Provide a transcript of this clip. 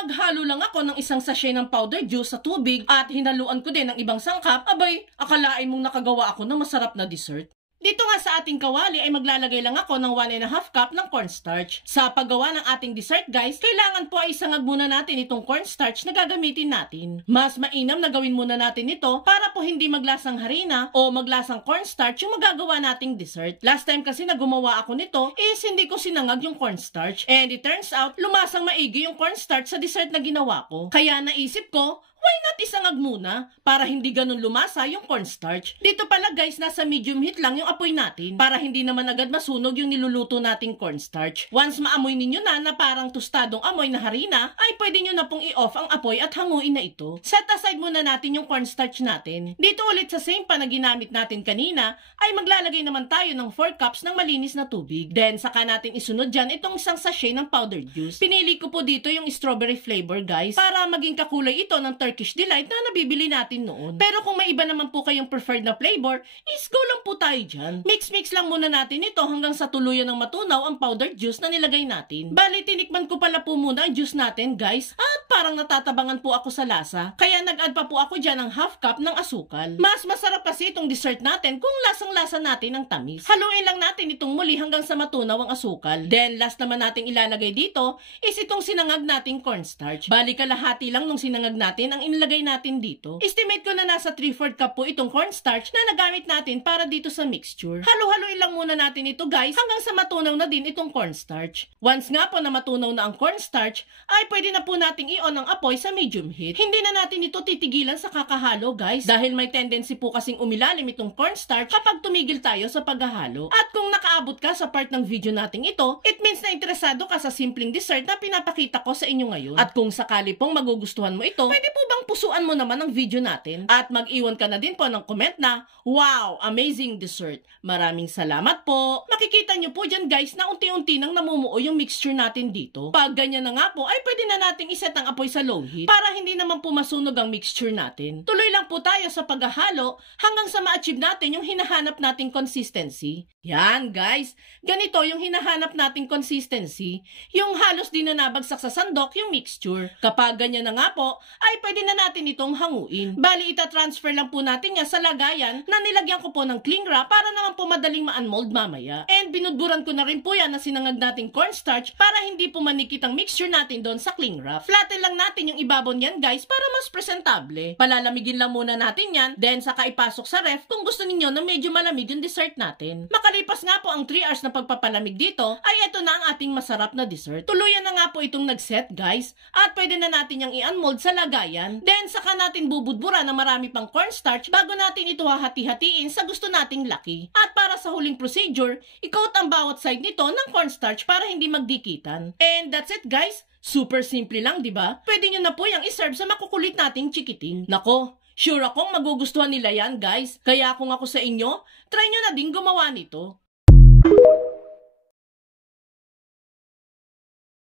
Naghalo lang ako ng isang sachet ng powdered juice sa tubig at hinaluan ko din ng ibang sangkap. Abay, akalain mong nakagawa ako ng masarap na dessert. Dito nga sa ating kawali ay maglalagay lang ako ng 1½ cup ng cornstarch. Sa paggawa ng ating dessert guys, kailangan po ay isangag muna natin itong cornstarch na gagamitin natin. Mas mainam na gawin muna natin ito para po hindi maglasang harina o maglasang cornstarch yung magagawa nating dessert. Last time kasi na gumawa ako nito is hindi ko sinangag yung cornstarch and it turns out lumasang maigi yung cornstarch sa dessert na ginawa ko. Kaya naisip ko, why not isangag muna para hindi ganun lumasa yung cornstarch? Dito pala guys, nasa medium heat lang yung apoy natin para hindi naman agad masunog yung niluluto nating cornstarch. Once maamoy ninyo na parang tostadong amoy na harina, ay pwede nyo na pong i-off ang apoy at hanguin na ito. Set aside muna natin yung cornstarch natin. Dito ulit sa same pan na ginamit natin kanina, ay maglalagay naman tayo ng 4 cups ng malinis na tubig. Then saka natin isunod dyan itong isang sachet ng powdered juice. Pinili ko po dito yung strawberry flavor guys para maging kakulay ito ng Turkish Delight na nabibili natin noon. Pero kung may iba naman po kayong preferred na flavor, is go lang po tayo dyan. Mix lang muna natin ito hanggang sa tuluyan ng matunaw ang powdered juice na nilagay natin. Bali, tinikman ko pala po muna ang juice natin guys at parang natatabangan po ako sa lasa. Kaya nag-add pa po ako dyan ng ½ cup ng asukal. Mas masarap kasi itong dessert natin kung lasang-lasa natin ang tamis. Haluin lang natin itong muli hanggang sa matunaw ang asukal. Then last naman nating ilalagay dito is itong sinangag nating cornstarch. Bali, kalahati lang nung sinangag natin ang inilagay natin dito. Estimate ko na nasa 3/4 cup po itong cornstarch na nagamit natin para dito sa mixture. Halo-haluin lang muna natin ito guys hanggang sa matunaw na din itong cornstarch. Once nga po na matunaw na ang cornstarch, ay pwede na po nating i-on ang apoy sa medium heat. Hindi na natin ito titigilan sa kakahalo guys dahil may tendency po kasing umilalim itong cornstarch kapag tumigil tayo sa paghahalo. At kung nakaabot ka sa part ng video nating ito, it means na interesado ka sa simpleng dessert na pinapakita ko sa inyo ngayon. At kung sakali pong magugustuhan mo ito, pwede po bang pusuan mo naman ang video natin at mag-iwan ka na din po ng comment na, wow, amazing dessert. Maraming salamat po. Makikita nyo po dyan guys na unti-unti nang namumuo yung mixture natin dito. Pag ganyan na nga po ay pwede na nating iset ang apoy sa low heat para hindi naman po masunog ang mixture natin. Tuloy lang po tayo sa paghahalo hanggang sa ma-achieve natin yung hinahanap nating consistency. Yan guys, ganito yung hinahanap nating consistency. Yung halos din na nabagsak sa sandok yung mixture. Kapag ganyan na nga po ay pwede na natin itong hanguin. Bali, ita-transfer lang po natin yan sa lagayan na nilagyan ko po ng cling wrap para naman po madaling ma-unmold mamaya. And binudburan ko na rin po yan na sinangag nating cornstarch para hindi po manikit ang mixture natin doon sa cling wrap. Flatten lang natin yung ibabaw niyan guys para mas presentable. Palalamigin lang muna natin yan, then saka ipasok sa ref kung gusto ninyo na medyo malamig yung dessert natin. Makalipas nga po ang 3 hours na pagpapalamig dito, ay eto na ang ating masarap na dessert. Tuluyan na nga po itong nag-set guys at pwede na natin yung i-unmold sa lagayan. Then saka natin bubudburan ng marami pang cornstarch bago natin ito hahati-hatiin sa gusto nating laki. At para sa huling procedure, i-coat ang bawat side nito ng cornstarch para hindi magdikitan. And that's it guys. Super simple lang, di ba? Pwede nyo na po yung iserve sa makukulit nating chikiting. Nako, sure akong magugustuhan nila yan guys. Kaya kung ako sa inyo, try nyo na din gumawa nito.